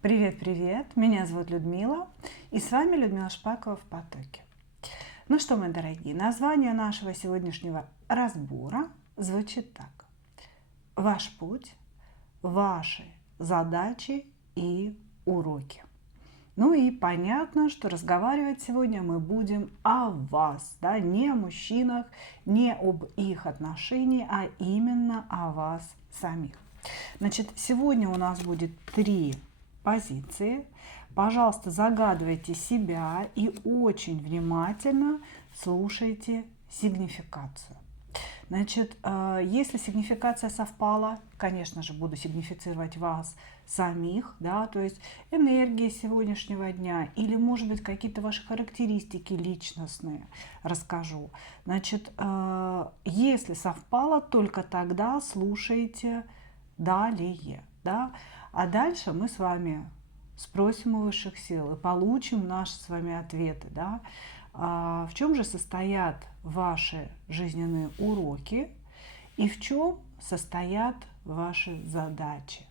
Привет-привет! Меня зовут Людмила, и с вами Людмила Шпакова в потоке. Ну что, мои дорогие, название нашего сегодняшнего разбора звучит так. Ваш путь, ваши задачи и уроки. Ну и понятно, что разговаривать сегодня мы будем о вас, да, не о мужчинах, не об их отношениях, а именно о вас самих. Значит, сегодня у нас будет 3 позиции. Пожалуйста, загадывайте себя и очень внимательно слушайте сигнификацию. Значит, если сигнификация совпала, конечно же, буду сигнифицировать вас самих, да, то есть энергия сегодняшнего дня или, может быть, какие-то ваши характеристики личностные расскажу. Значит, если совпало, только тогда слушайте далее, да, а дальше мы с вами спросим у высших сил и получим наши с вами ответы, да. В чем же состоят ваши жизненные уроки и в чем состоят ваши задачи.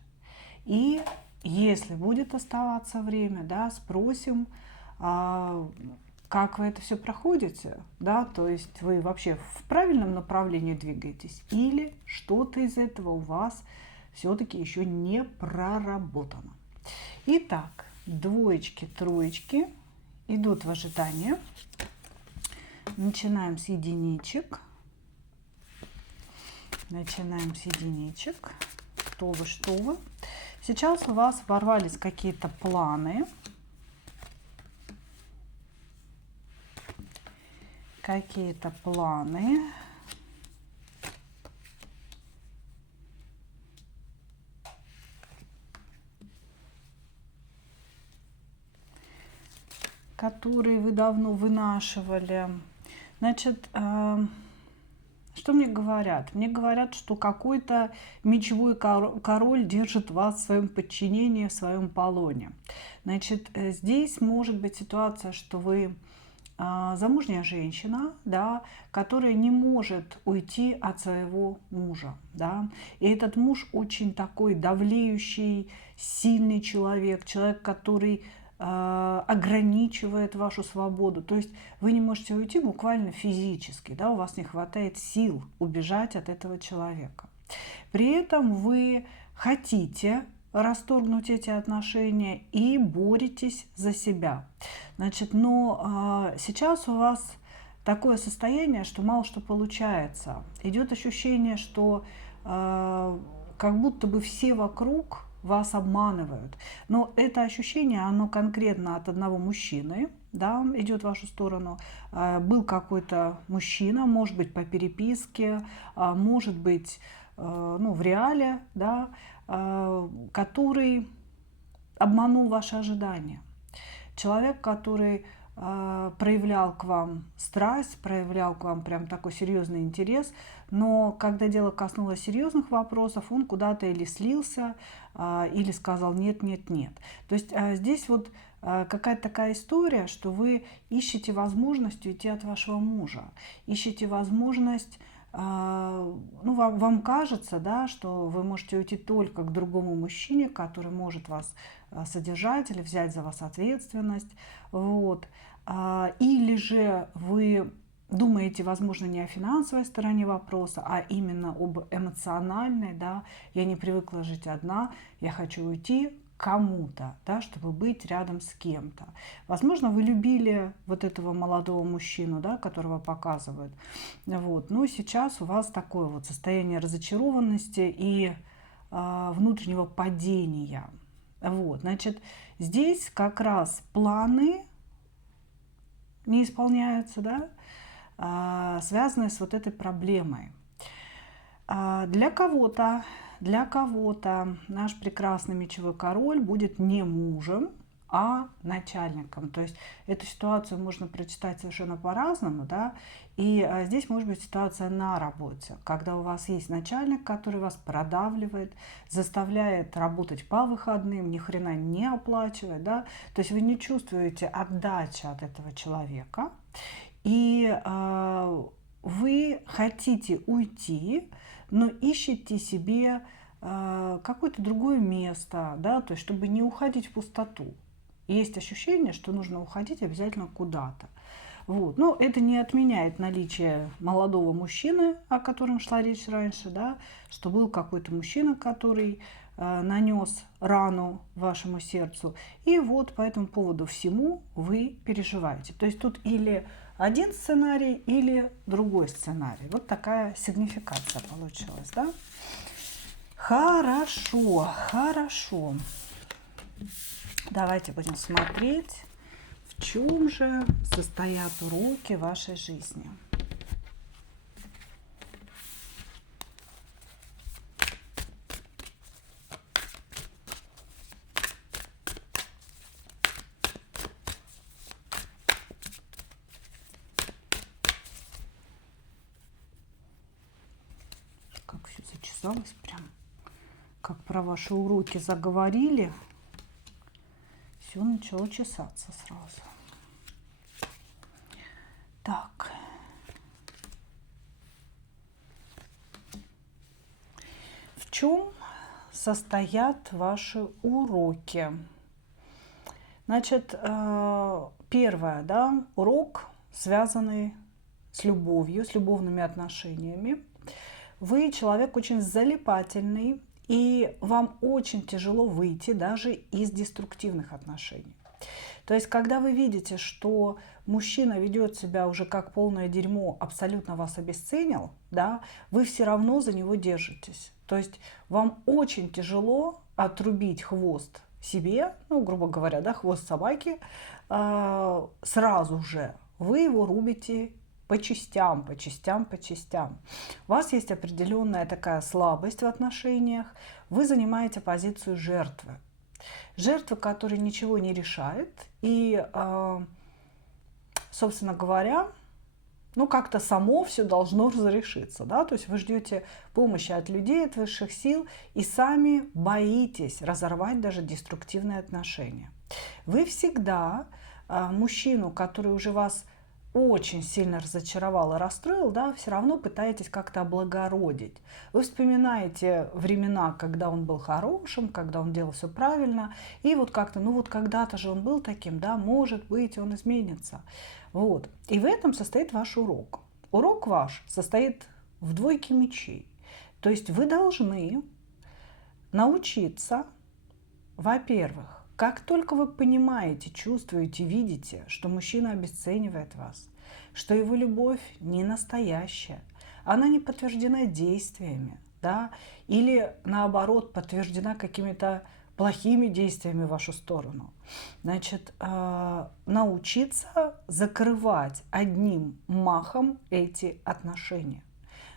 И если будет оставаться время, да, спросим, как вы это все проходите, да, то есть вы вообще в правильном направлении двигаетесь или что-то из этого у вас все-таки еще не проработано. Итак, двоечки, троечки идут в ожидание. Начинаем с единичек. Начинаем с единичек. Кто вы, что вы. Сейчас у вас ворвались какие-то планы. Какие-то планы. Которые вы давно вынашивали. Значит, что мне говорят? Мне говорят, что какой-то мечевой король держит вас в своем подчинении, в своем полоне. Значит, здесь может быть ситуация, что вы замужняя женщина, да, которая не может уйти от своего мужа. Да, и этот муж очень такой давлеющий, сильный человек, человек, который ограничивает вашу свободу. То есть вы не можете уйти буквально физически, да, у вас не хватает сил убежать от этого человека. При этом вы хотите расторгнуть эти отношения и боретесь за себя. Значит, но сейчас у вас такое состояние, что мало что получается. Идет ощущение, что как будто бы все вокруг вас обманывают. Но это ощущение, оно конкретно от одного мужчины, да, идет в вашу сторону. Был какой-то мужчина, может быть, по переписке, может быть, ну, в реале, да, который обманул ваши ожидания. Человек, который проявлял к вам страсть, проявлял к вам прям такой серьезный интерес, но когда дело коснулось серьезных вопросов, он куда-то или слился, или сказал нет, нет, нет. То есть здесь вот какая-то такая история, что вы ищете возможность уйти от вашего мужа, ищете возможность, ну, вам кажется, да, что вы можете уйти только к другому мужчине, который может вас содержать или взять за вас ответственность. Вот. Или же вы думаете, возможно, не о финансовой стороне вопроса, а именно об эмоциональной, да, я не привыкла жить одна, я хочу уйти к кому-то, да, чтобы быть рядом с кем-то. Возможно, вы любили вот этого молодого мужчину, да, которого показывают, вот, но сейчас у вас такое вот состояние разочарованности и внутреннего падения. Вот, значит, здесь как раз планы не исполняются, да, связанные с вот этой проблемой. Для кого-то наш прекрасный мечевой король будет не мужем, а начальником. То есть эту ситуацию можно прочитать совершенно по-разному, да, и здесь может быть ситуация на работе, когда у вас есть начальник, который вас продавливает, заставляет работать по выходным, ни хрена не оплачивает, да, то есть вы не чувствуете отдачи от этого человека, и вы хотите уйти, но ищете себе какое-то другое место, да, то есть чтобы не уходить в пустоту. Есть ощущение, что нужно уходить обязательно куда-то. Вот. Но это не отменяет наличие молодого мужчины, о котором шла речь раньше, да, что был какой-то мужчина, который нанес рану вашему сердцу. И вот по этому поводу всему вы переживаете. То есть тут или один сценарий, или другой сценарий. Вот такая сигнификация получилась, да? Хорошо, хорошо. Давайте будем смотреть, в чем же состоят уроки вашей жизни. Как все зачесалось прям. Как про ваши уроки заговорили, все начало чесаться сразу. Так. В чем состоят ваши уроки? Значит, первое, да, урок, связанный с любовью, с любовными отношениями. Вы человек очень залипательный, и вам очень тяжело выйти даже из деструктивных отношений. То есть, когда вы видите, что мужчина ведет себя уже как полное дерьмо, абсолютно вас обесценил, да, вы все равно за него держитесь. То есть, вам очень тяжело отрубить хвост себе, ну, грубо говоря, да, хвост собаки, сразу же. Вы его рубите по частям, по частям, по частям. У вас есть определенная такая слабость в отношениях. Вы занимаете позицию жертвы. Жертвы, которая ничего не решает. И, собственно говоря, ну, как-то само все должно разрешиться. Да? То есть вы ждете помощи от людей, от высших сил, и сами боитесь разорвать даже деструктивные отношения. Вы всегда мужчину, который уже вас очень сильно разочаровал и расстроил, да, все равно пытаетесь как-то облагородить. Вы вспоминаете времена, когда он был хорошим, когда он делал все правильно, и вот как-то, ну вот когда-то же он был таким, да, может быть, он изменится. Вот. И в этом состоит ваш урок. Урок ваш состоит в двойке мечей. То есть вы должны научиться, во-первых, как только вы понимаете, чувствуете, видите, что мужчина обесценивает вас, что его любовь не настоящая, она не подтверждена действиями, да, или наоборот подтверждена какими-то плохими действиями в вашу сторону, значит, научиться закрывать одним махом эти отношения.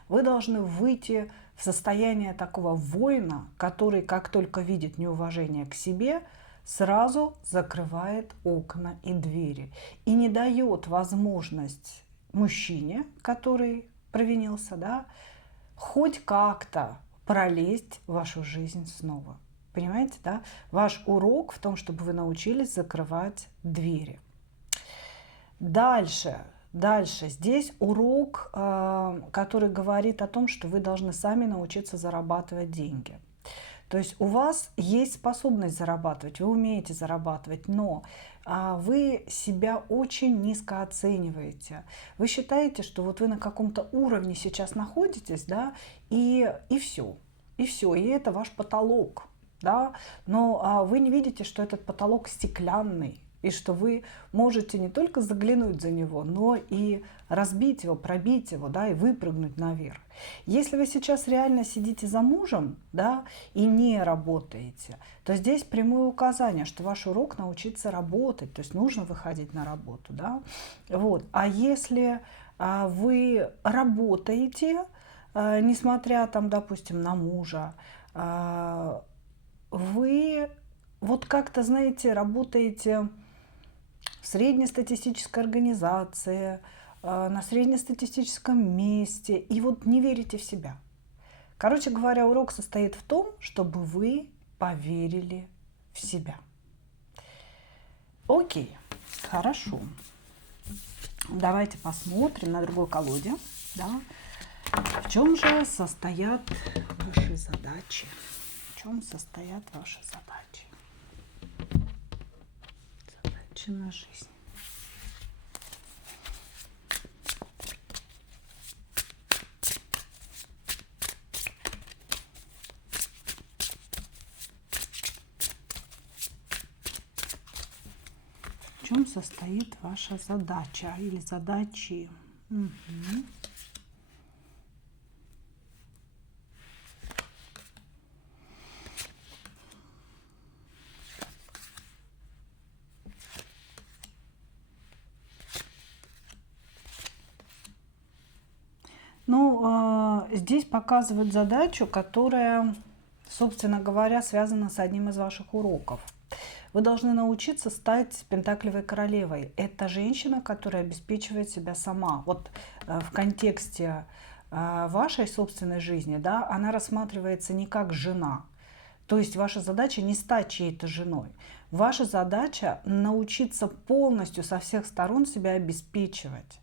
Вы должны выйти в состояние такого воина, который, как только видит неуважение к себе, сразу закрывает окна и двери и не дает возможность мужчине, который провинился, да, хоть как-то пролезть в вашу жизнь снова. Понимаете, да? Ваш урок в том, чтобы вы научились закрывать двери. Дальше здесь урок, который говорит о том, что вы должны сами научиться зарабатывать деньги. То есть у вас есть способность зарабатывать, вы умеете зарабатывать, но вы себя очень низко оцениваете. Вы считаете, что вот вы на каком-то уровне сейчас находитесь, да, и все, и это ваш потолок, да, но вы не видите, что этот потолок стеклянный, и что вы можете не только заглянуть за него, но и разбить его, пробить его, да, и выпрыгнуть наверх. Если вы сейчас реально сидите за мужем, да, и не работаете, то здесь прямое указание, что ваш урок научиться работать, то есть нужно выходить на работу, да. Вот. А если вы работаете, несмотря там, допустим, на мужа, вы вот как-то, знаете, работаете в среднестатистической организации, на среднестатистическом месте, и вот не верите в себя. Короче говоря, урок состоит в том, чтобы вы поверили в себя. Окей, хорошо. Давайте посмотрим на другой колоде, да, в чем же состоят ваши задачи. чем состоят ваши задачи? Задачи на жизнь. В чем состоит ваша задача или задачи? Угу. Ну, здесь показывают задачу, которая, собственно говоря, связана с одним из ваших уроков. Вы должны научиться стать пентаклевой королевой. Это женщина, которая обеспечивает себя сама. Вот в контексте вашей собственной жизни, да, она рассматривается не как жена. То есть ваша задача не стать чьей-то женой. Ваша задача научиться полностью со всех сторон себя обеспечивать.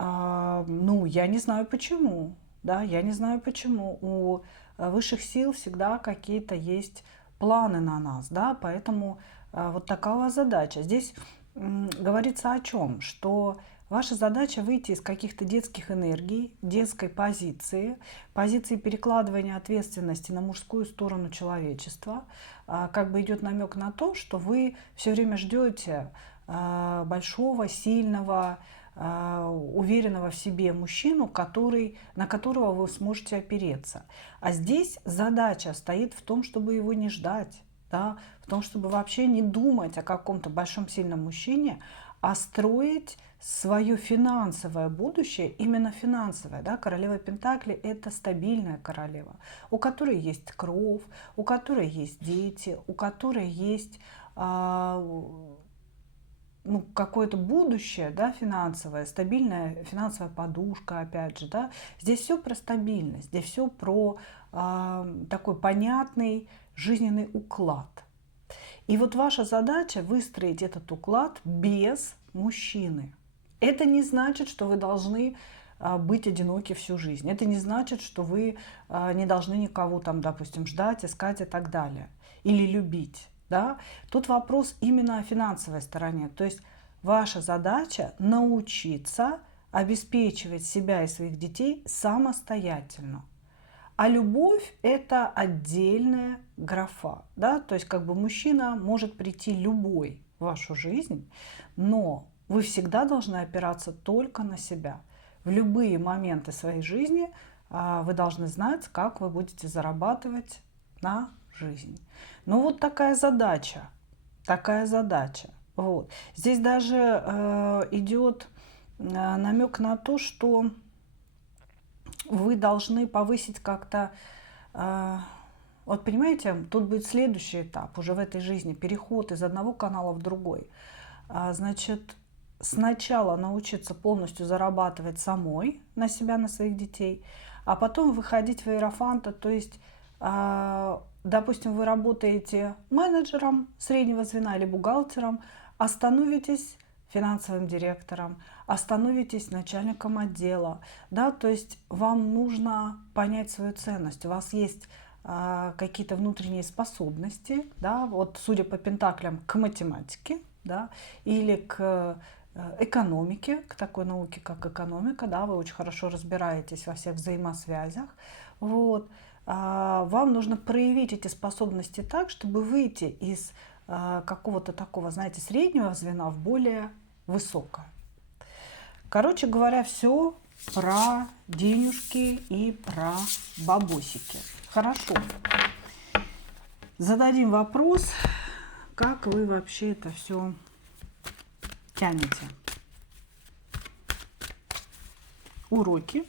Ну, я не знаю почему. Да, я не знаю почему. У высших сил всегда какие-то есть планы на нас, да, поэтому вот такая задача. Здесь говорится о чем? Что ваша задача выйти из каких-то детских энергий, детской позиции перекладывания ответственности на мужскую сторону человечества. Как бы идет намек на то, что вы все время ждете большого, сильного, уверенного в себе мужчину, на которого вы сможете опереться. А здесь задача стоит в том, чтобы его не ждать, да, в том, чтобы вообще не думать о каком-то большом сильном мужчине, а строить свое финансовое будущее, именно финансовое. Да? Королева Пентаклей – это стабильная королева, у которой есть кровь, у которой есть дети, у которой есть какое-то будущее, да, финансовое, стабильная финансовая подушка, опять же, да. Здесь все про стабильность, здесь все про такой понятный жизненный уклад. И вот ваша задача выстроить этот уклад без мужчины. Это не значит, что вы должны быть одиноки всю жизнь. Это не значит, что вы не должны никого там, допустим, ждать, искать и так далее. Или любить. Да? Тут вопрос именно о финансовой стороне. То есть ваша задача научиться обеспечивать себя и своих детей самостоятельно. А любовь – это отдельная графа. Да? То есть как бы мужчина может прийти любой в вашу жизнь, но вы всегда должны опираться только на себя. В любые моменты своей жизни вы должны знать, как вы будете зарабатывать на жизнь. Ну вот такая задача. Вот. Здесь даже идет намек на то, что вы должны повысить как-то, вот понимаете, тут будет следующий этап уже в этой жизни, переход из одного канала в другой. Значит, сначала научиться полностью зарабатывать самой на себя, на своих детей, а потом выходить в иерофанта, то есть допустим, вы работаете менеджером среднего звена или бухгалтером, а становитесь финансовым директором, а становитесь начальником отдела. Да? То есть вам нужно понять свою ценность. У вас есть какие-то внутренние способности, да? Вот, судя по пентаклям, к математике, да? Или к экономике, к такой науке, как экономика. Да? Вы очень хорошо разбираетесь во всех взаимосвязях. Вот. Вам нужно проявить эти способности так, чтобы выйти из какого-то такого, знаете, среднего звена в более высокое. Короче говоря, все про денежки и про бабосики. Хорошо. Зададим вопрос, как вы вообще это все тянете. Уроки.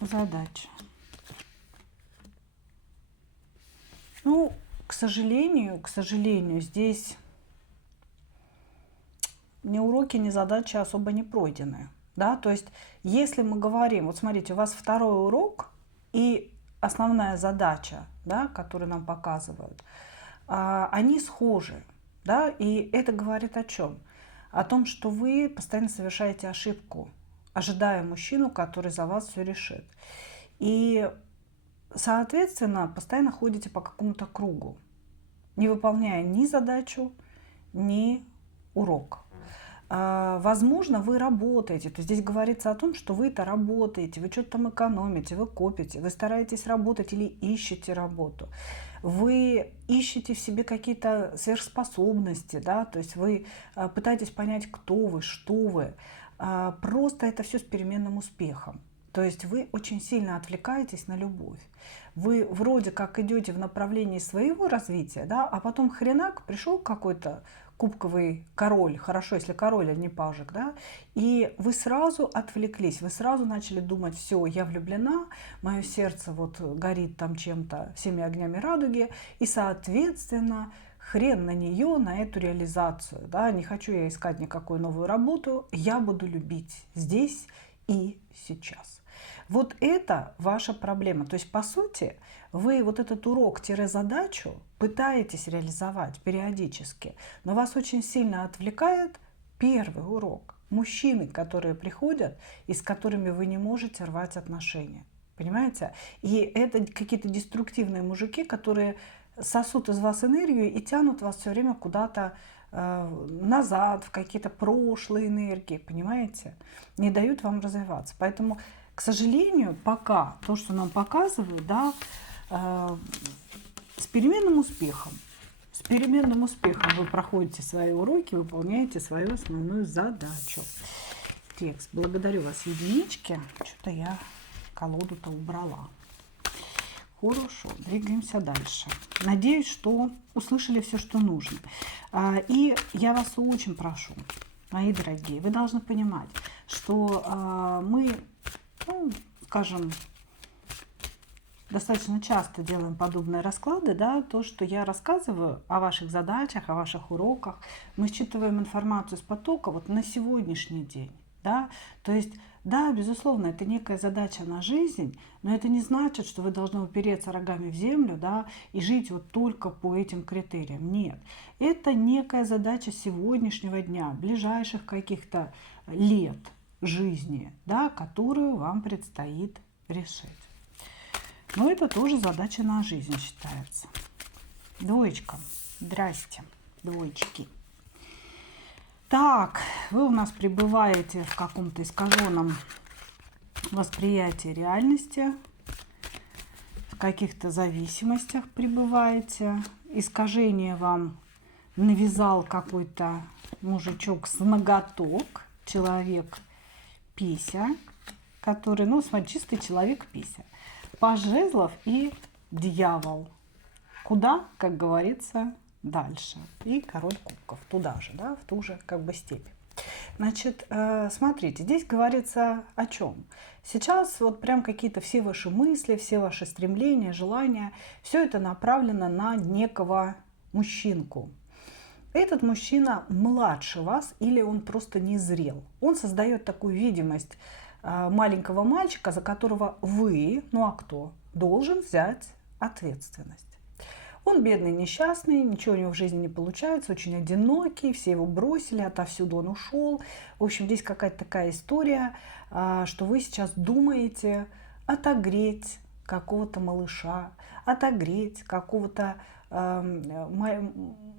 Задача. Ну, к сожалению, здесь ни уроки, ни задачи особо не пройдены. Да? То есть, если мы говорим, вот смотрите, у вас второй урок и основная задача, да, которую нам показывают, они схожи. Да? И это говорит о чем? о том, что вы постоянно совершаете ошибку, ожидая мужчину, который за вас все решит. И, соответственно, постоянно ходите по какому-то кругу, не выполняя ни задачу, ни урок. Возможно, вы работаете. То есть здесь говорится о том, что вы-то работаете, вы что-то там экономите, вы копите, вы стараетесь работать или ищете работу. Вы ищете в себе какие-то сверхспособности, да, то есть вы пытаетесь понять, кто вы, что вы. Просто это все с переменным успехом. То есть вы очень сильно отвлекаетесь на любовь. Вы вроде как идете в направлении своего развития, да, а потом хренак, пришел какой-то кубковый король, хорошо, если король, а не пажик, да, и вы сразу отвлеклись, вы сразу начали думать, все, я влюблена, мое сердце вот горит там чем-то, всеми огнями радуги, и, соответственно, хрен на нее, на эту реализацию, да, не хочу я искать никакую новую работу, я буду любить здесь и сейчас. Вот это ваша проблема. То есть, по сути, вы вот этот урок-задачу пытаетесь реализовать периодически, но вас очень сильно отвлекает первый урок. Мужчины, которые приходят и с которыми вы не можете рвать отношения. Понимаете? И это какие-то деструктивные мужики, которые сосут из вас энергию и тянут вас все время куда-то назад, в какие-то прошлые энергии, понимаете? Не дают вам развиваться. Поэтому, к сожалению, пока то, что нам показывают, да, с переменным успехом. С переменным успехом вы проходите свои уроки, выполняете свою основную задачу. Текст. Благодарю вас, единички. Что-то я колоду-то убрала. Хорошо, двигаемся дальше. Надеюсь, что услышали все, что нужно. И я вас очень прошу, мои дорогие, вы должны понимать, что мы, скажем, достаточно часто делаем подобные расклады, да, то, что я рассказываю о ваших задачах, о ваших уроках, мы считываем информацию с потока вот на сегодняшний день, да, то есть, да, безусловно, это некая задача на жизнь, но это не значит, что вы должны упереться рогами в землю, да, и жить вот только по этим критериям, нет, это некая задача сегодняшнего дня, ближайших каких-то лет жизни, да, которую вам предстоит решить. Но это тоже задача на жизнь считается. Двоечка. Здрасте, двоечки. Так, вы у нас пребываете в каком-то искаженном восприятии реальности, в каких-то зависимостях пребываете. Искажение вам навязал какой-то мужичок с ноготок, человек-пися, который, чистый человек-пися. Паж жезлов и дьявол. Куда, как говорится, дальше. И король кубков туда же, да, в ту же степь. Значит, смотрите, здесь говорится о чем? Сейчас вот прям какие-то все ваши мысли, все ваши стремления, желания, все это направлено на некого мужчинку. Этот мужчина младше вас или он просто не зрел. Он создает такую видимость маленького мальчика, за которого вы, кто, должен взять ответственность. Он бедный, несчастный, ничего у него в жизни не получается, очень одинокий, все его бросили, отовсюду он ушел. В общем, здесь какая-то такая история, что вы сейчас думаете отогреть какого-то малыша, отогреть какого-то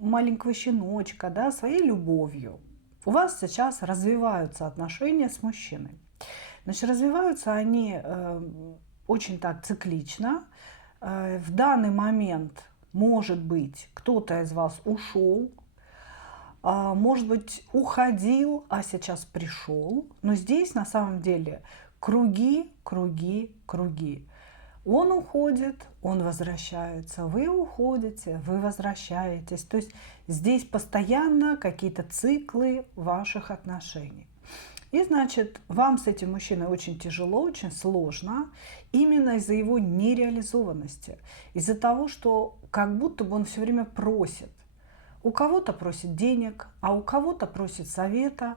маленького щеночка, да, своей любовью. У вас сейчас развиваются отношения с мужчиной. Значит, развиваются они очень так циклично. В данный момент, может быть, кто-то из вас ушел, может быть, уходил, а сейчас пришел. Но здесь на самом деле круги, круги, круги. Он уходит, он возвращается, вы уходите, вы возвращаетесь. То есть здесь постоянно какие-то циклы ваших отношений. И, значит, вам с этим мужчиной очень тяжело, очень сложно, именно из-за его нереализованности, из-за того, что как будто бы он все время просит. У кого-то просит денег, а у кого-то просит совета.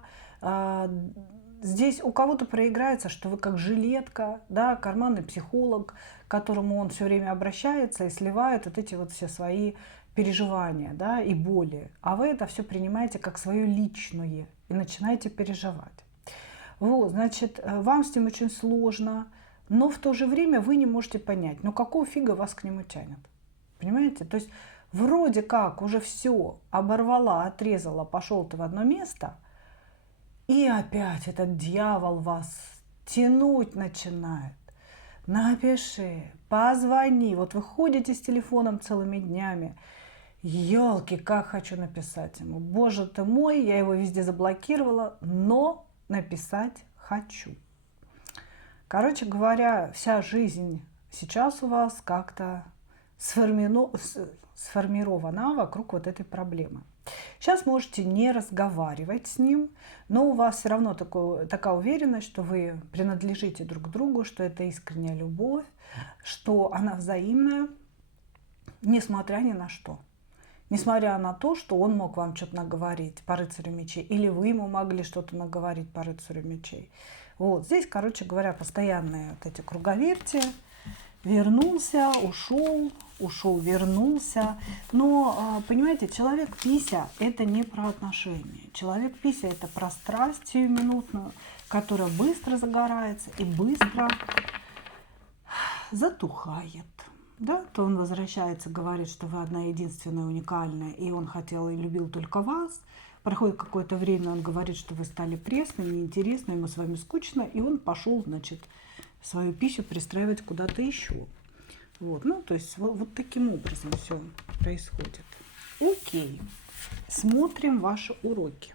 Здесь у кого-то проиграется, что вы как жилетка, да, карманный психолог, к которому он все время обращается и сливает вот эти вот все свои переживания, да, и боли. А вы это все принимаете как свое личное. и начинаете переживать. Вот, значит, вам с ним очень сложно, но в то же время вы не можете понять, ну какого фига вас к нему тянет. Понимаете? То есть вроде как уже все оборвала, отрезала, пошел ты в одно место, и опять этот дьявол вас тянуть начинает. Напиши, позвони. Вот вы ходите с телефоном целыми днями. Ёлки, как хочу написать ему. Боже ты мой, я его везде заблокировала, но написать хочу. Короче говоря, вся жизнь сейчас у вас как-то сформирована вокруг вот этой проблемы. Сейчас можете не разговаривать с ним, но у вас все равно такая уверенность, что вы принадлежите друг другу, что это искренняя любовь, что она взаимная, несмотря ни на что. Несмотря на то, что он мог вам что-то наговорить по рыцарю мечей, или вы ему могли что-то наговорить по рыцарю мечей. Вот здесь, короче говоря, постоянные вот эти круговерти. Вернулся, ушел, ушел, вернулся. Но, понимаете, человек-пися – это не про отношения. Человек-пися – это про страсть сиюминутную, которая быстро загорается и быстро затухает. Да? То он возвращается, говорит, что вы одна единственная, уникальная, и он хотел и любил только вас. Проходит какое-то время, он говорит, что вы стали пресны, неинтересны, ему с вами скучно, и он пошел, значит, свою пищу пристраивать куда-то еще. Вот, ну, то есть вот таким образом все происходит. Окей. Смотрим ваши уроки.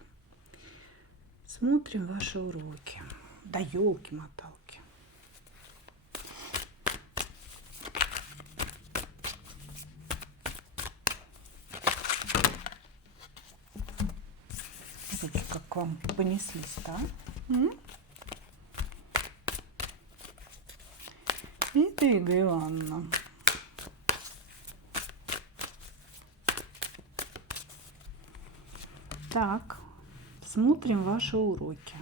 Смотрим ваши уроки. Да елки-моталки. Смотрите, как к вам понеслись, да? Интрига Ивановна. Так, смотрим ваши уроки.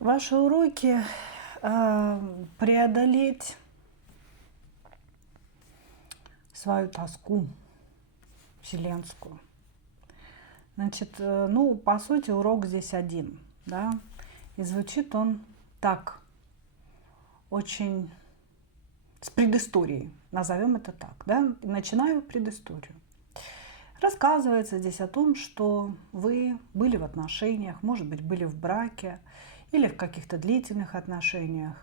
Ваши уроки преодолеть свою тоску вселенскую. Значит, ну, по сути, урок здесь один, да, и звучит он так, очень с предысторией, назовем это так, да, начинаю предысторию. Рассказывается здесь о том, что вы были в отношениях, может быть, были в браке, или в каких-то длительных отношениях,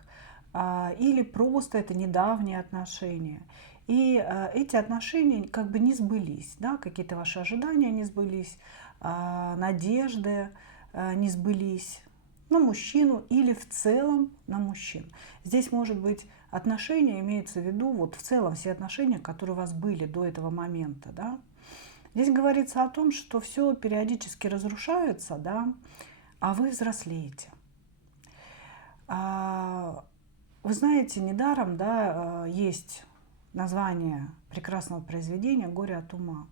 или просто это недавние отношения. И эти отношения как бы не сбылись, да, какие-то ваши ожидания не сбылись, надежды не сбылись на мужчину или в целом на мужчин. Здесь может быть отношения, имеется в виду вот в целом все отношения, которые у вас были до этого момента, да. Здесь говорится о том, что все периодически разрушается, да, а вы взрослеете. Вы знаете, недаром, да, есть название прекрасного произведения «Горе от ума».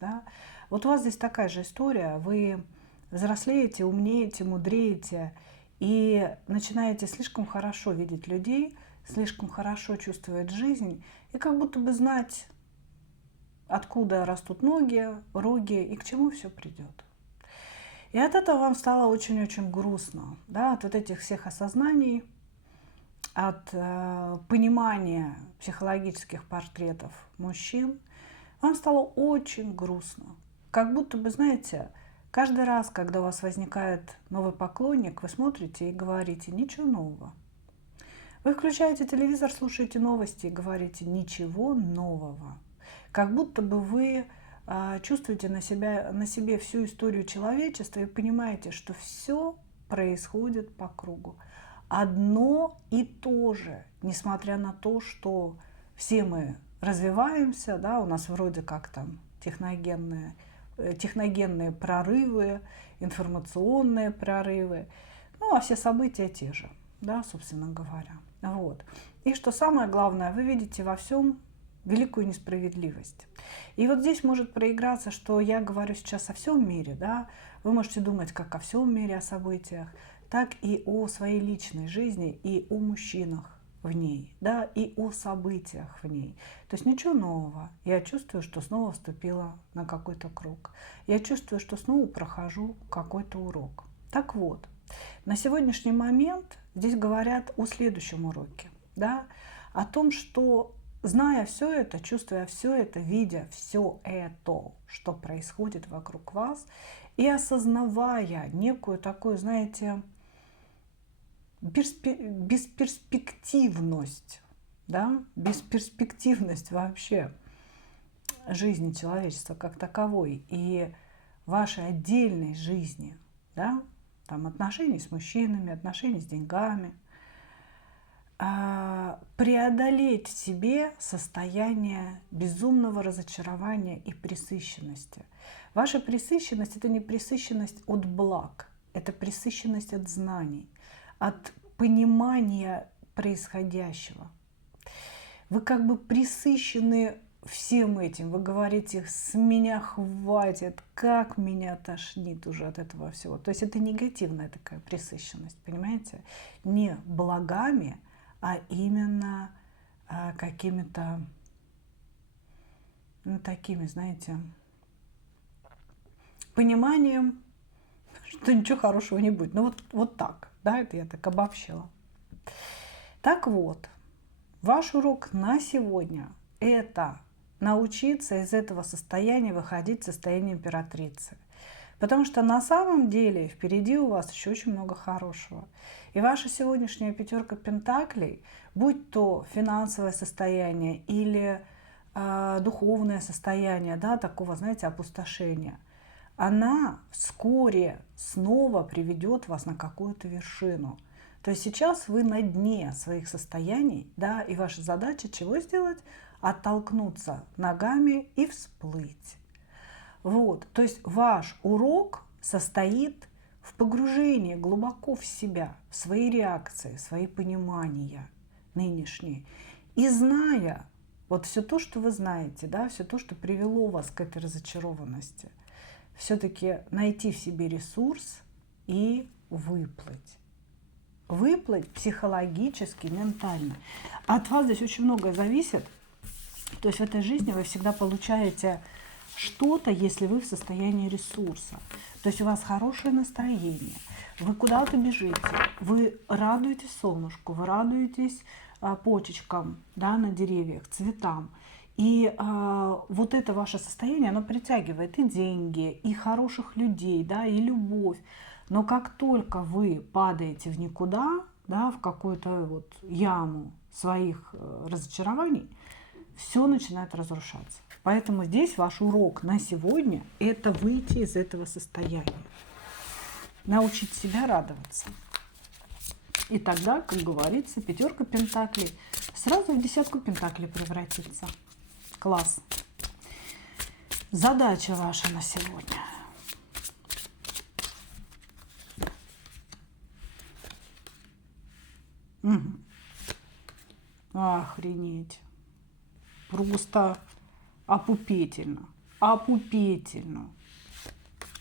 Да? Вот у вас здесь такая же история. Вы взрослеете, умнеете, мудреете и начинаете слишком хорошо видеть людей, слишком хорошо чувствовать жизнь и как будто бы знать, откуда растут ноги, роги и к чему все придет. И от этого вам стало очень-очень грустно, да, от вот этих всех осознаний, от понимания психологических портретов мужчин. Вам стало очень грустно. Как будто бы, знаете, каждый раз, когда у вас возникает новый поклонник, вы смотрите и говорите «ничего нового». Вы включаете телевизор, слушаете новости и говорите «ничего нового». Как будто бы вы чувствуете на себе всю историю человечества и понимаете, что все происходит по кругу. Одно и то же, несмотря на то, что все мы развиваемся, да, у нас вроде как там техногенные прорывы, информационные прорывы, Ну, а все события те же, да, собственно говоря. Вот. И что самое главное, вы видите во всем великую несправедливость. И вот здесь может проиграться, что я говорю сейчас о всем мире, да, вы можете думать как о всем мире, о событиях, так и о своей личной жизни, и о мужчинах в ней, да, и о событиях в ней. То есть ничего нового. Я чувствую, что снова вступила на какой-то круг. Я чувствую, что снова прохожу какой-то урок. Так вот, на сегодняшний момент здесь говорят о следующем уроке, да, о том, что зная все это, чувствуя все это, видя все это, что происходит вокруг вас, и осознавая некую такую, знаете, бесперспективность, да, бесперспективность вообще жизни человечества как таковой и вашей отдельной жизни, да, там отношений с мужчинами, отношений с деньгами, преодолеть в себе состояние безумного разочарования и пресыщенности. Ваша пресыщенность – это не пресыщенность от благ, это пресыщенность от знаний, от понимания происходящего. Вы как бы пресыщены всем этим. Вы говорите, с меня хватит, как меня тошнит уже от этого всего. То есть это негативная такая пресыщенность, понимаете? Не благами, а именно какими-то, ну, такими, знаете, пониманием, что ничего хорошего не будет. Ну вот так, да, это я так обобщила. Так вот, ваш урок на сегодня – это научиться из этого состояния выходить в состояние императрицы. Потому что на самом деле впереди у вас еще очень много хорошего. И ваша сегодняшняя пятерка пентаклей, будь то финансовое состояние или духовное состояние, да, такого, знаете, опустошения, она вскоре снова приведет вас на какую-то вершину. То есть сейчас вы на дне своих состояний, да, и ваша задача чего сделать? Оттолкнуться ногами и всплыть. Вот, то есть ваш урок состоит в погружении глубоко в себя, в свои реакции, в свои понимания нынешние. И зная вот все то, что вы знаете, да, все то, что привело вас к этой разочарованности, все-таки найти в себе ресурс и выплыть. Выплыть психологически, ментально. От вас здесь очень многое зависит. То есть в этой жизни вы всегда получаете что-то, если вы в состоянии ресурса. То есть у вас хорошее настроение, вы куда-то бежите, вы радуетесь солнышку, вы радуетесь почечкам, да, на деревьях, цветам. И вот это ваше состояние, оно притягивает и деньги, и хороших людей, да, и любовь. Но как только вы падаете в никуда, да, в какую-то вот яму своих разочарований, все начинает разрушаться. Поэтому здесь ваш урок на сегодня – это выйти из этого состояния, научить себя радоваться. И тогда, как говорится, пятерка пентаклей сразу в десятку пентаклей превратится. Класс. Задача ваша на сегодня. Угу. Охренеть. Просто опупительно. Опупительно.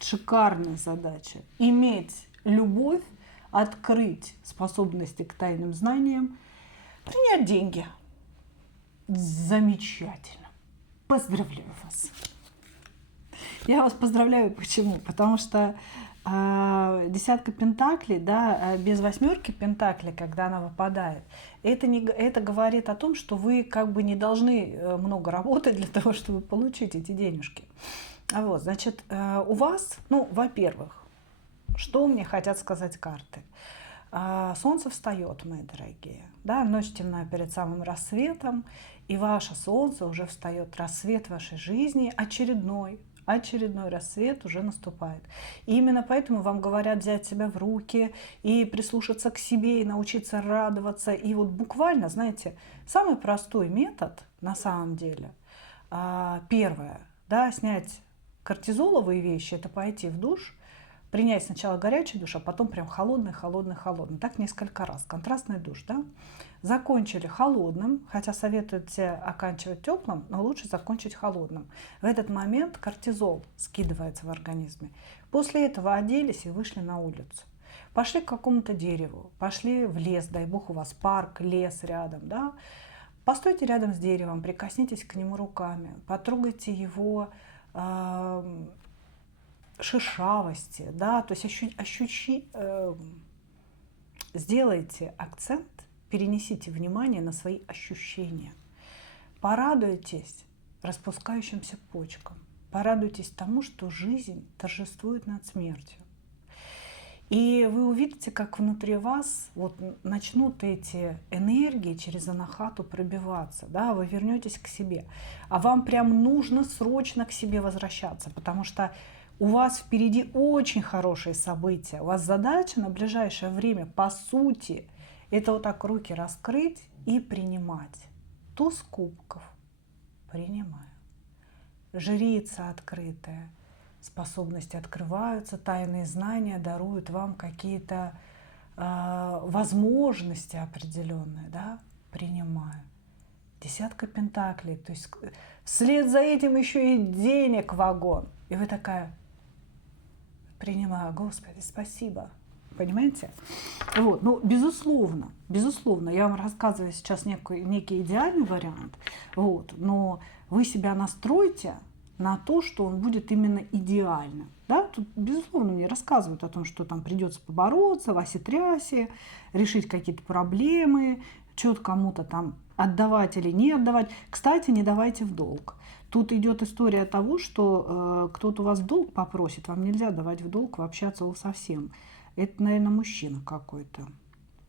Шикарная задача. Иметь любовь, открыть способности к тайным знаниям, принять деньги. Замечательно. Поздравляю вас. Я вас поздравляю. Почему? Потому что десятка пентаклей, да, без восьмерки пентаклей, когда она выпадает, это говорит о том, что вы как бы не должны много работать для того, чтобы получить эти денежки. Вот, значит, у вас, ну, во-первых, что мне хотят сказать карты? Солнце встает, мои дорогие, да, ночь темна перед самым рассветом, и ваше солнце уже встает, рассвет вашей жизни очередной рассвет уже наступает. И именно поэтому вам говорят взять себя в руки и прислушаться к себе, и научиться радоваться. И вот буквально, знаете, самый простой метод на самом деле, первое, да, снять кортизоловые вещи, это пойти в душ, Принять сначала горячий душ, а потом прям холодный, холодный, холодный. Так несколько раз. Контрастный душ, да? Закончили холодным, хотя советуете оканчивать теплым, но лучше закончить холодным. В этот момент кортизол скидывается в организме. После этого оделись и вышли на улицу. Пошли к какому-то дереву, пошли в лес, дай бог у вас парк, лес рядом, да? Постойте рядом с деревом, прикоснитесь к нему руками, потрогайте его шершавости, да, то есть сделайте акцент, перенесите внимание на свои ощущения. Порадуйтесь распускающимся почкам, порадуйтесь тому, что жизнь торжествует над смертью. И вы увидите, как внутри вас вот начнут эти энергии через анахату пробиваться, да, вы вернетесь к себе. А вам прям нужно срочно к себе возвращаться, потому что у вас впереди очень хорошие события. У вас задача на ближайшее время, по сути, это вот так руки раскрыть и принимать. Туз кубков. Принимаю. Жрица открытая. Способности открываются, тайные знания даруют вам какие-то возможности определенные, да? Принимаю. Десятка пентаклей, то есть вслед за этим еще и денег вагон. И вы такая: принимаю, Господи, спасибо. Понимаете? Вот. Ну, безусловно, я вам рассказываю сейчас некий идеальный вариант, вот, но вы себя настройте на то, что он будет именно идеальным. Да? Тут, безусловно, мне рассказывают о том, что там придется побороться, васе-трясе, решить какие-то проблемы, что-то кому-то там отдавать или не отдавать. Кстати, не давайте в долг. Тут идет история того, что кто-то у вас в долг попросит, вам нельзя давать в долг вообще от слова совсем. Это, наверное, мужчина какой-то.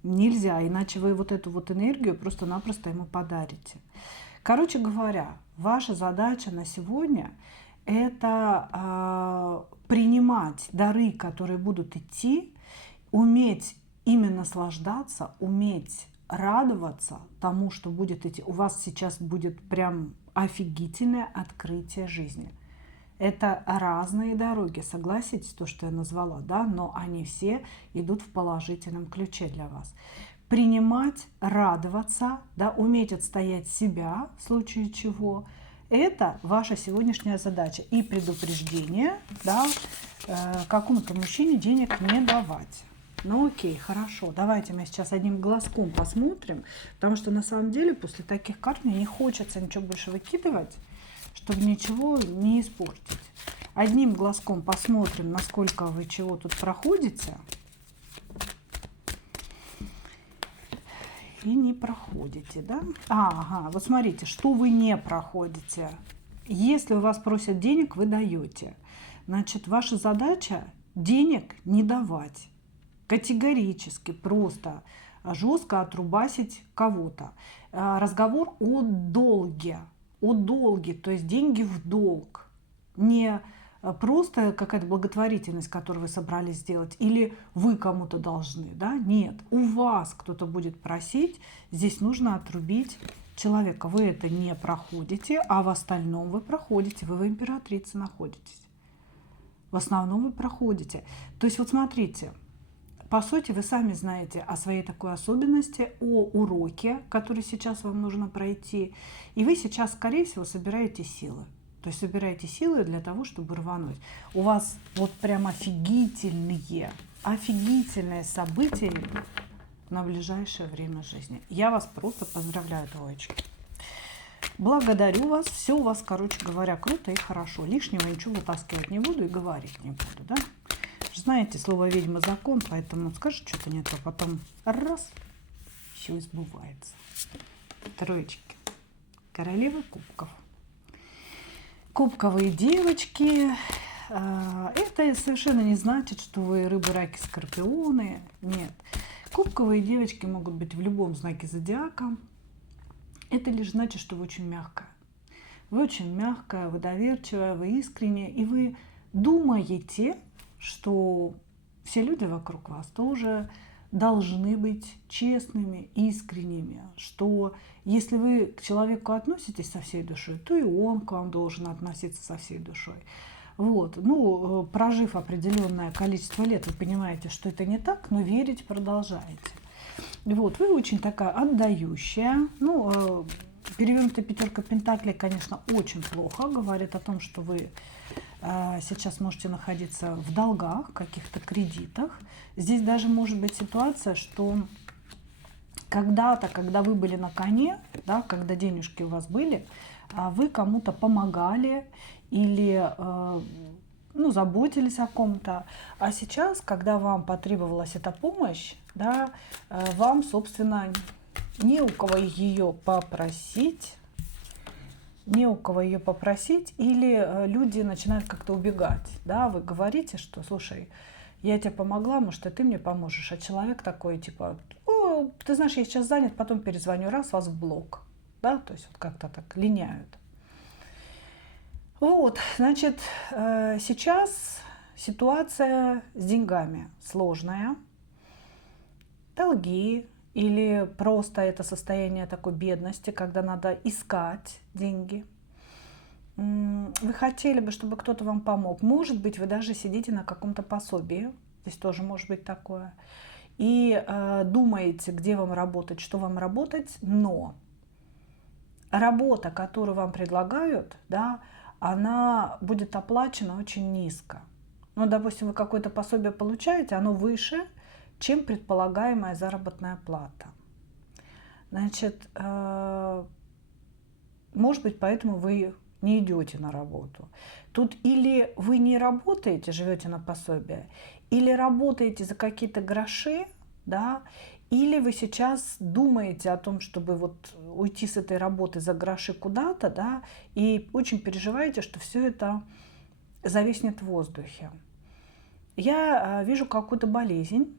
Нельзя, иначе вы вот эту вот энергию просто-напросто ему подарите. Короче говоря, ваша задача на сегодня – это принимать дары, которые будут идти, уметь ими наслаждаться, уметь радоваться тому, что будет идти. У вас сейчас будет прям офигительное открытие жизни. Это разные дороги, согласитесь, то, что я назвала, да, но они все идут в положительном ключе для вас. Принимать, радоваться, да, уметь отстоять себя в случае чего. Это ваша сегодняшняя задача. И предупреждение, да, какому-то мужчине денег не давать. Ну окей, хорошо, давайте мы сейчас одним глазком посмотрим, потому что на самом деле после таких карт мне не хочется ничего больше выкидывать, чтобы ничего не испортить. Одним глазком посмотрим, насколько вы чего тут проходите. И не проходите, да? Ага, вот смотрите, что вы не проходите. Если у вас просят денег, вы даете. Значит, ваша задача денег не давать. Категорически, просто жестко отрубасить кого-то. Разговор о долге. О долге, то есть деньги в долг. Не просто какая-то благотворительность, которую вы собрались сделать, или вы кому-то должны, да? Нет, у вас кто-то будет просить, здесь нужно отрубить человека. Вы это не проходите, а в остальном вы проходите, вы в императрице находитесь. В основном вы проходите. То есть вот смотрите, по сути, вы сами знаете о своей такой особенности, о уроке, который сейчас вам нужно пройти, и вы сейчас, скорее всего, собираете силы. То есть собираете силы для того, чтобы рвануть. У вас вот прям офигительные события на ближайшее время жизни. Я вас просто поздравляю, двоечки. Благодарю вас. Все у вас, короче говоря, круто и хорошо. Лишнего ничего вытаскивать не буду и говорить не буду, да? Знаете, слово ведьма закон, поэтому скажешь что-то не то, потом раз, все избывается. Троечки. Королева кубков. Кубковые девочки. Это совершенно не значит, что вы рыбы, раки, скорпионы. Нет. Кубковые девочки могут быть в любом знаке зодиака. Это лишь значит, что вы очень мягкая. Вы очень мягкая, вы доверчивая, вы искренняя. И вы думаете, что все люди вокруг вас тоже должны быть честными, искренними, что если вы к человеку относитесь со всей душой, то и он к вам должен относиться со всей душой. Вот, ну, прожив определенное количество лет, вы понимаете, что это не так, но верить продолжаете. Вот, вы очень такая отдающая. Ну, перевернутая пятерка пентаклей, конечно, очень плохо. Говорит о том, что вы сейчас можете находиться в долгах, каких-то кредитах. Здесь даже может быть ситуация, что когда-то, когда вы были на коне, да, когда денежки у вас были, вы кому-то помогали или ну, заботились о ком-то. А сейчас, когда вам потребовалась эта помощь, да, вам, собственно, не у кого ее попросить, не у кого ее попросить, или люди начинают как-то убегать. Да? Вы говорите, что, слушай, я тебе помогла, может, и ты мне поможешь. А человек такой, типа, о, ты знаешь, я сейчас занят, потом перезвоню, раз, вас в блок. Да? То есть вот как-то так линяют. Вот, значит, сейчас ситуация с деньгами сложная. Долги или просто это состояние такой бедности, когда надо искать деньги. Вы хотели бы, чтобы кто-то вам помог. Может быть, вы даже сидите на каком-то пособии. Здесь тоже может быть такое. И думаете, где вам работать, что вам работать, но работа, которую вам предлагают, да, она будет оплачена очень низко. Ну, допустим, вы какое-то пособие получаете, оно выше, чем предполагаемая заработная плата. Значит, может быть, поэтому вы не идете на работу. Тут или вы не работаете, живете на пособие, или работаете за какие-то гроши, да, или вы сейчас думаете о том, чтобы вот уйти с этой работы за гроши куда-то, да, и очень переживаете, что все это зависнет в воздухе. Я вижу какую-то болезнь,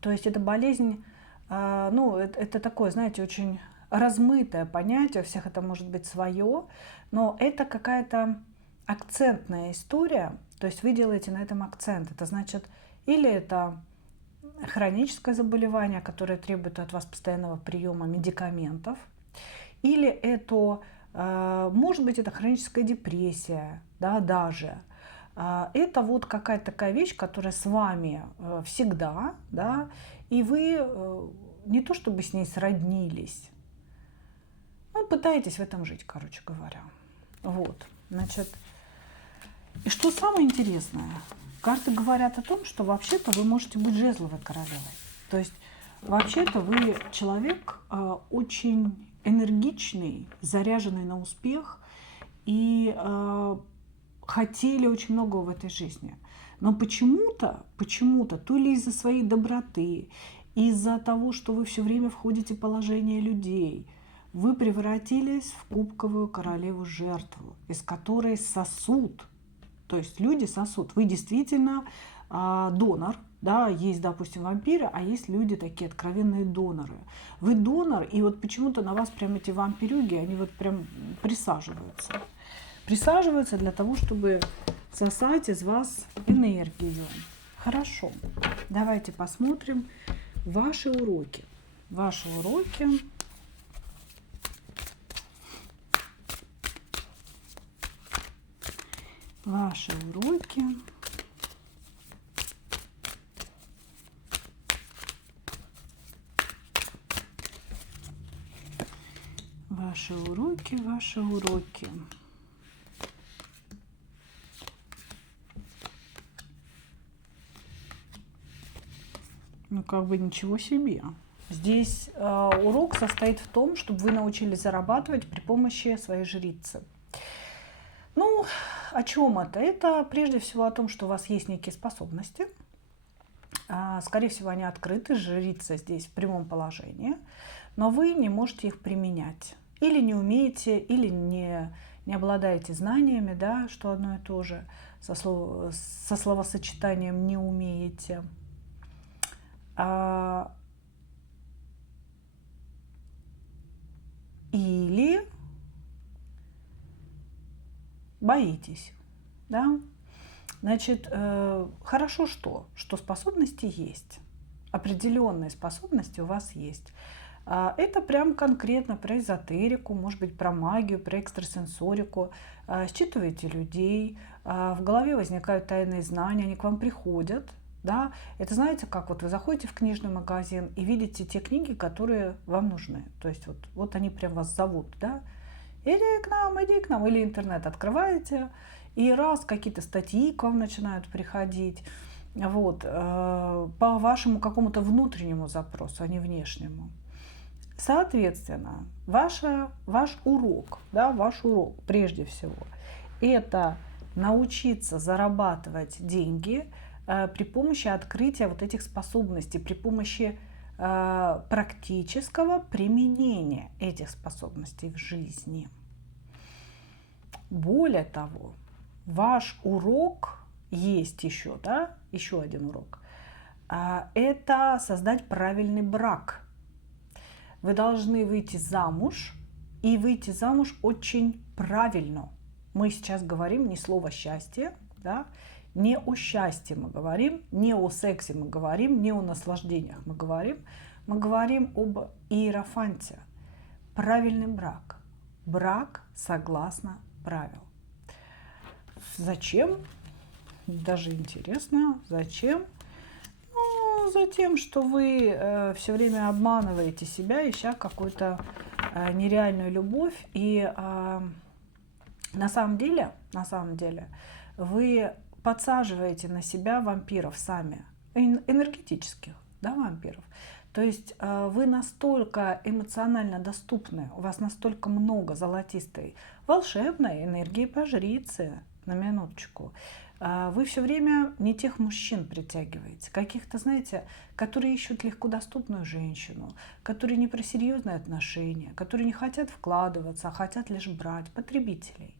то есть эта болезнь, ну, это такое, знаете, очень размытое понятие, у всех это может быть свое, но это какая-то акцентная история, то есть вы делаете на этом акцент. Это значит, или это хроническое заболевание, которое требует от вас постоянного приема медикаментов, или это, может быть, это хроническая депрессия, да, даже. Это вот какая-то такая вещь, которая с вами всегда, да, и вы не то чтобы с ней сроднились, ну, пытаетесь в этом жить, короче говоря. Вот, значит, и что самое интересное, карты говорят о том, что вообще-то вы можете быть жезловой королевой. То есть вообще-то вы человек очень энергичный, заряженный на успех и хотели очень многого в этой жизни. Но почему-то, то ли из-за своей доброты, из-за того, что вы все время входите в положение людей, вы превратились в кубковую королеву жертву, из которой сосут. То есть люди сосут. Вы действительно донор. Да, есть, допустим, вампиры, а есть люди такие откровенные доноры. Вы донор, и вот почему-то на вас прям эти вампирюги, они вот прям присаживаются. Присаживаются для того, чтобы сосать из вас энергию. Хорошо. Давайте посмотрим ваши уроки. Ваши уроки. Ваши уроки. Ваши уроки, ваши уроки. Ну, как бы ничего себе. Здесь урок состоит в том, чтобы вы научились зарабатывать при помощи своей жрицы. Ну, о чем это? Это прежде всего о том, что у вас есть некие способности. Скорее всего, они открыты, жрица здесь в прямом положении, но вы не можете их применять. Или не умеете, или не обладаете знаниями, да, что одно и то же, со словосочетанием «не умеете». Или боитесь, да? Значит, хорошо что способности есть, определенные способности у вас есть. Это прям конкретно про эзотерику, может быть, про магию, про экстрасенсорику. Считываете людей, в голове возникают тайные знания, они к вам приходят. Да? Это знаете, как вот вы заходите в книжный магазин и видите те книги, которые вам нужны. То есть вот они прям вас зовут. Да? Иди к нам, или интернет открываете, и раз какие-то статьи к вам начинают приходить, вот, по вашему какому-то внутреннему запросу, а не внешнему. Соответственно, ваш урок, да, ваш урок прежде всего, это научиться зарабатывать деньги при помощи открытия вот этих способностей, при помощи практического применения этих способностей в жизни. Более того, ваш урок есть еще, да, еще один урок. Это создать правильный брак. Вы должны выйти замуж, и выйти замуж очень правильно. Мы сейчас говорим не слово «счастье», да? Не о счастье мы говорим, не о сексе мы говорим, не о наслаждениях мы говорим об иерофанте. Правильный брак. Брак согласно правил. Зачем? Даже интересно, зачем? Ну, затем, что вы все время обманываете себя, ища какую-то нереальную любовь. И на самом деле, вы подсаживаете на себя вампиров сами, энергетических, да, вампиров. То есть вы настолько эмоционально доступны, у вас настолько много золотистой волшебной энергии по жрице, на минуточку. Вы все время не тех мужчин притягиваете, каких-то, знаете, которые ищут легкодоступную женщину, которые не про серьезные отношения, которые не хотят вкладываться, а хотят лишь брать, потребителей.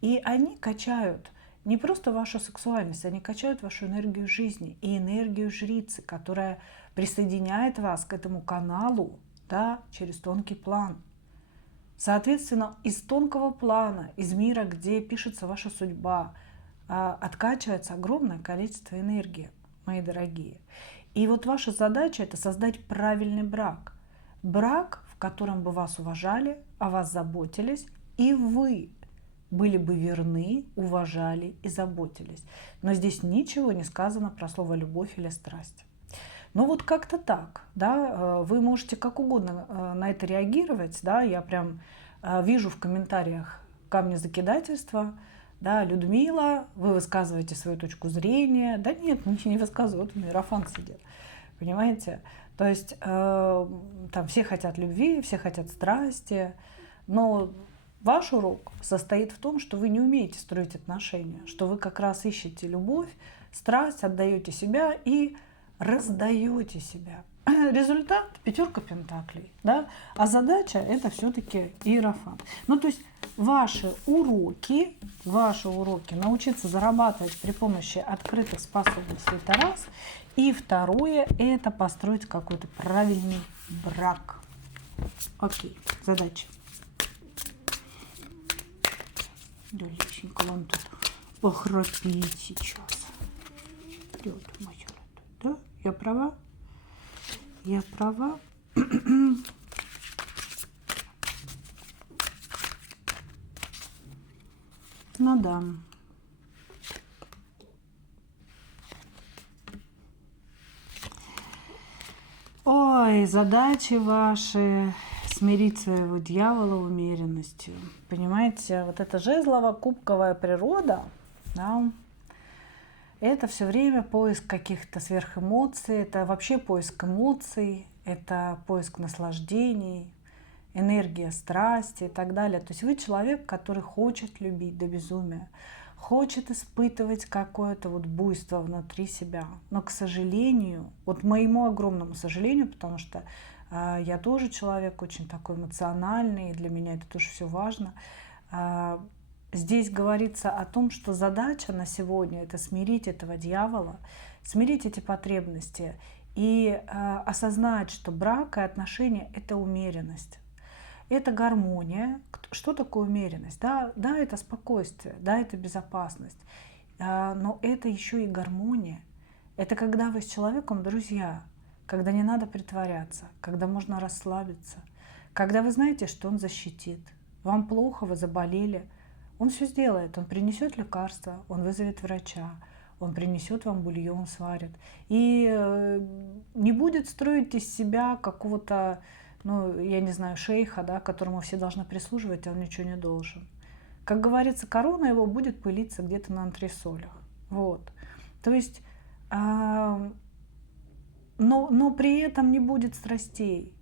И они качают не просто вашу сексуальность, они качают вашу энергию жизни и энергию жрицы, которая присоединяет вас к этому каналу, да, через тонкий план. Соответственно, из тонкого плана, из мира, где пишется ваша судьба, откачивается огромное количество энергии, мои дорогие. И вот ваша задача – это создать правильный брак. Брак, в котором бы вас уважали, о вас заботились, и вы были бы верны, уважали и заботились. Но здесь ничего не сказано про слово «любовь» или «страсть». Ну вот как-то так, да, вы можете как угодно на это реагировать, да, я прям вижу в комментариях камни закидательства, да, Людмила, вы высказываете свою точку зрения, да нет, ничего не высказываю, вот иерофант сидит, понимаете, то есть там все хотят любви, все хотят страсти, но ваш урок состоит в том, что вы не умеете строить отношения, что вы как раз ищете любовь, страсть, отдаете себя и раздаете себя. Результат – 5 пентаклей, да? А задача – это все-таки иерофант. Ну, то есть ваши уроки научиться зарабатывать при помощи открытых способностей – это раз. И второе – это построить какой-то правильный брак. Окей, задача. Далеченько вам тут похрапеть сейчас. Да? Я права? Я права? Ну да. Ой, задачи ваши смирить своего дьявола умеренностью. Понимаете, вот эта жезлово-кубковая природа, да, это все время поиск каких-то сверхэмоций, это вообще поиск эмоций, это поиск наслаждений, энергия страсти и так далее. То есть вы человек, который хочет любить до безумия, хочет испытывать какое-то вот буйство внутри себя. Но, к сожалению, вот моему огромному сожалению, потому что я тоже человек очень такой эмоциональный, и для меня это тоже все важно, здесь говорится о том, что задача на сегодня – это смирить этого дьявола, смирить эти потребности и осознать, что брак и отношения – это умеренность, это гармония. Что такое умеренность? Да, это спокойствие, да, это безопасность, но это еще и гармония. Это когда вы с человеком друзья, когда не надо притворяться, когда можно расслабиться, когда вы знаете, что он защитит. Вам плохо, вы заболели, он все сделает, он принесет лекарства, он вызовет врача, он принесет вам бульон, сварит. И не будет строить из себя какого-то, ну, я не знаю, шейха, да, которому все должны прислуживать, а он ничего не должен. Как говорится, корона его будет пылиться где-то на антресолях. Вот. То есть, но при этом не будет страстей,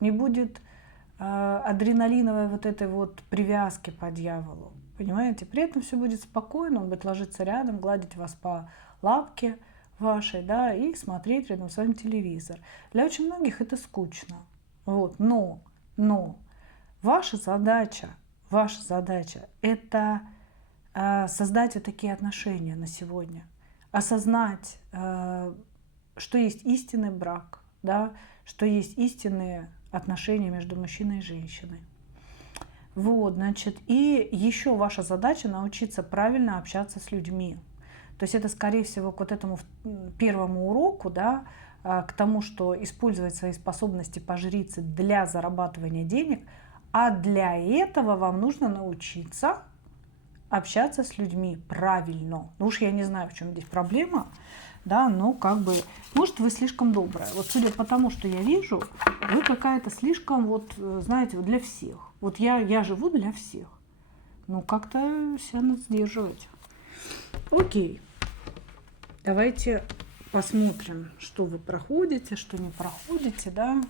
не будет адреналиновой вот этой вот привязки по дьяволу. Понимаете? При этом все будет спокойно, он будет ложиться рядом, гладить вас по лапке вашей, да, и смотреть рядом с вами телевизор. Для очень многих это скучно. Вот. Но ваша задача это создать вот такие отношения на сегодня. Осознать, что есть истинный брак, да, что есть истинные отношения между мужчиной и женщиной. Вот, значит, и еще ваша задача научиться правильно общаться с людьми. То есть это, скорее всего, к вот этому первому уроку, да, к тому, что использовать свои способности по жрице для зарабатывания денег, а для этого вам нужно научиться общаться с людьми правильно. Ну уж я не знаю, в чем здесь проблема, да, но как бы, может, вы слишком добрая. Вот судя по тому, что я вижу, вы какая-то слишком, вот, знаете, вот для всех. Вот я живу для всех. Ну, как-то себя надо сдерживать. Окей. Давайте посмотрим, что вы проходите, что не проходите, да.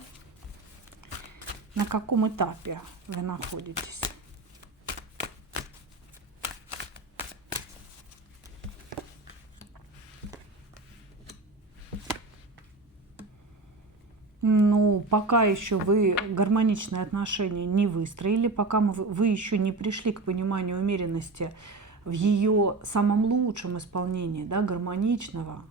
На каком этапе вы находитесь. Ну, пока еще вы гармоничные отношения не выстроили, пока вы еще не пришли к пониманию умеренности в ее самом лучшем исполнении, да, гармоничного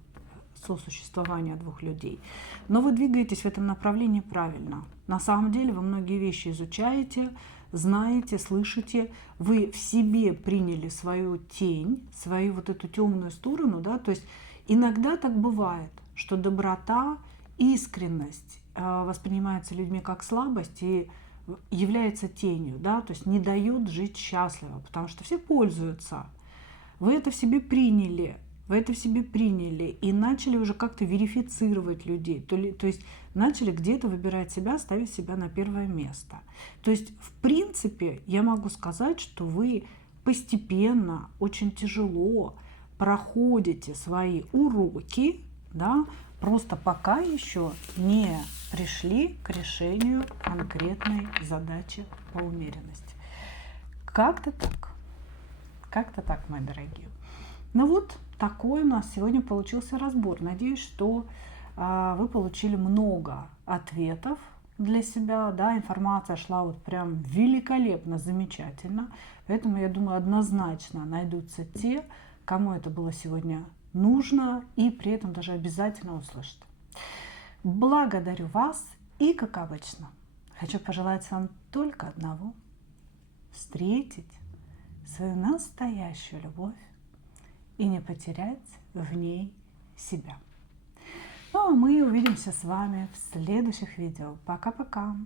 сосуществования двух людей. Но вы двигаетесь в этом направлении правильно. На самом деле вы многие вещи изучаете, знаете, слышите, вы в себе приняли свою тень, свою вот эту темную сторону, да, то есть иногда так бывает, что доброта, искренность воспринимается людьми как слабость и является тенью, да, то есть не дает жить счастливо, потому что все пользуются. Вы это в себе приняли, и начали уже как-то верифицировать людей, то есть начали где-то выбирать себя, ставить себя на первое место. То есть, в принципе, я могу сказать, что вы постепенно, очень тяжело проходите свои уроки, да, просто пока еще не пришли к решению конкретной задачи по умеренности. Как-то так, мои дорогие. Ну вот, такой у нас сегодня получился разбор. Надеюсь, что вы получили много ответов для себя, да, информация шла вот прям великолепно, замечательно. Поэтому, я думаю, однозначно найдутся те, кому это было сегодня нужно и при этом даже обязательно услышат. Благодарю вас и, как обычно, хочу пожелать вам только одного: встретить свою настоящую любовь и не потерять в ней себя. Ну а мы увидимся с вами в следующих видео. Пока-пока!